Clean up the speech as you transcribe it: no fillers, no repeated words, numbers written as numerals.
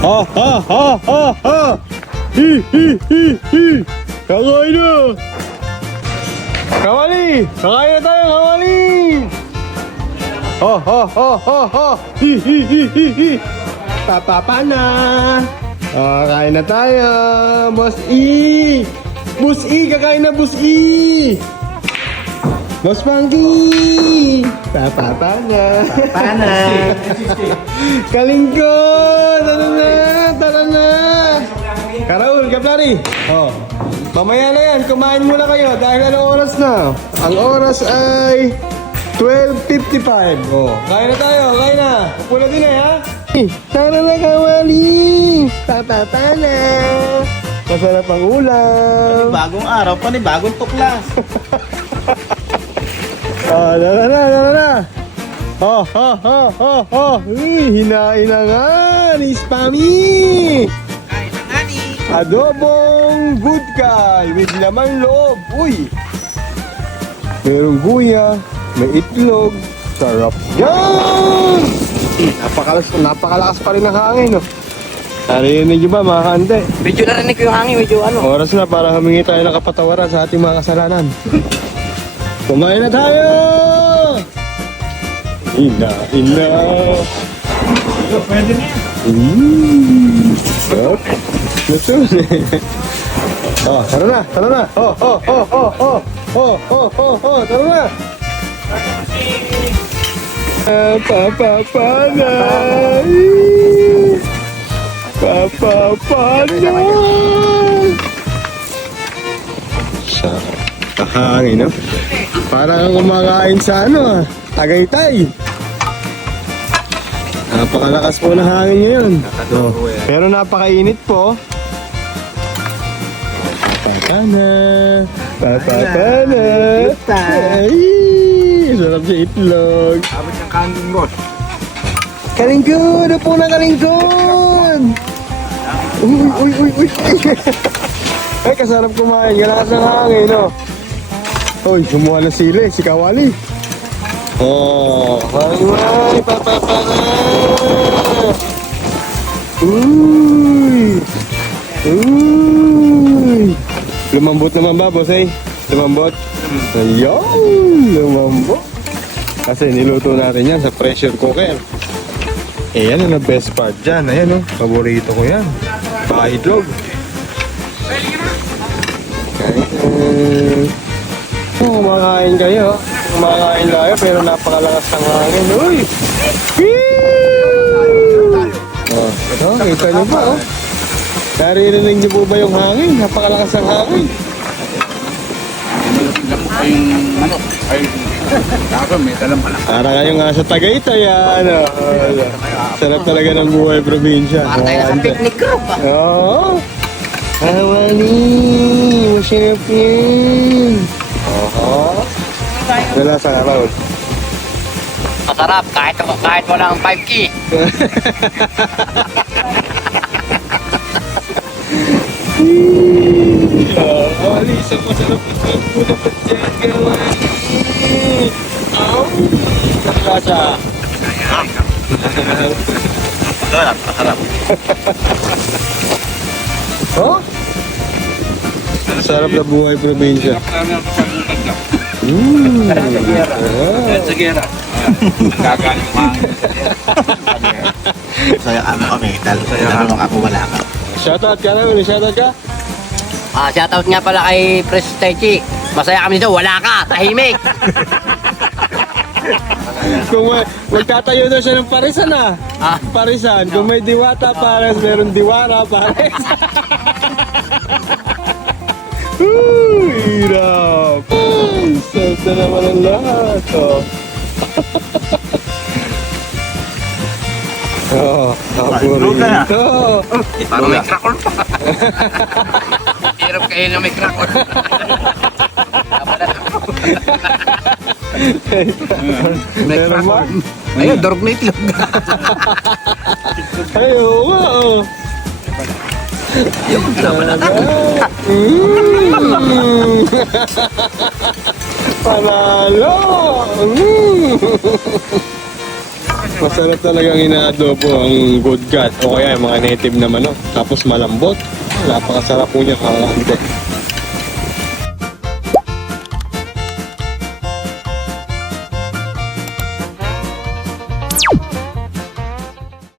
Ha ha ha ha ha! Hi hi hi hi! Kakain na! Kawali! Kakain na tayo, Kawali! Ha ha ha ha ha! Hi hi hi hi hi! Papapa na! Kakain na tayo! Boss E! Boss E! Kakain na, Boss E! Boss Funky! Papapa na! Papapa na! Kalingkod! Tara na! Tara na! Karaul, Kaplari! Oh, mamaya na yan. Kumain muna kayo dahil anong oras na? Ang oras ay 12:55. Oh, kain na tayo. Kain na. Pula din eh, ha? Tara na, Kawali! Papapa na! Masarap ang ulam! Bagong araw, bagong tuklas. Oh, tara na, tara na! Oh, oh, oh, oh, oh! Hinain na nga ni Spammy! Adobong good guy with laman loob. Uy! Merong guya, may itlog, sarap yan! Napakalakas pa rin ang hangin, no? Narinig nyo ba, mga kante? Medyo narinig ko yung hangin, medyo ano. Oras na para humingi tayo ng kapatawaran sa ating mga kasalanan. Kumain na tayo! Ina. Pwede na yan. Sarap. Gusto mo Oh, tara na. Tara na. Papapana. Papapana. Sarap. Kahangin, no? Parang kumakain sa ano, Tagaytay. Napakalakas po ng hangin ngayon. Oh, pero napakainit po. Papapana. Papapana. Ay, sarap sa itlog. Abot yung kanin, boss. Kalingkod! Upo na, Kalingkod! Uy. Ay, kasarap kumain. Kalakas ng hangin, no? Uy, kumuha ng sili. Si Kawali. Oh, ay, papapana! Uy! Lumambot naman ba, boss, eh? Lumambot? Ayun! Lumambot! Kasi niluto natin yan sa pressure cooker. Eh, yan ang best part dyan. Ayan, oh. Paborito ko yan. Baka itlog. Kumakain kayo. Kumakain tayo pero napakalakas ng hangin. Uy! Oh, kita nyo ba, oh? Naririnig nyo po ba yung hangin? Napakalakas ng hangin. Para kayo nga sa Tagaytay, ano? Sarap talaga ng buhay probinsya. Para tayo sa picnic group, ah. Oo. Kawali! Masarap yan! Oo. Wala sa araw. Masarap, kahit mo lang 5K. Kawali, isang masarap na pagpunan pa dyan, Kawali! Aw! Nakasa! Masarap. Oh? Sarap na buhay probinsya. Sa gera. Kakain mo. Saya kami. Dalo ako wala ka. Shoutout ka na, shoutout ka? Shoutout nga pala kay Pres Techi. Masaya kami dito, wala ka, tahimik. Kung magtatayo na siya ng parisan, ah. Parisan. Kung may diwata pares, meron diwara pares. Hirap. Sarap na naman ang lahat, oh. Oh, paborito. Parang may crackle pa. Hirap kayo na may crackle. Meron ba? Ayun, dorog na itlog. Ay, oo nga, oh. Yung Talaga. Panalo! Masarap talagang inaadobo ang good God o kaya yung mga native na manok. Tapos malambot. Napakasarap po niya kakante.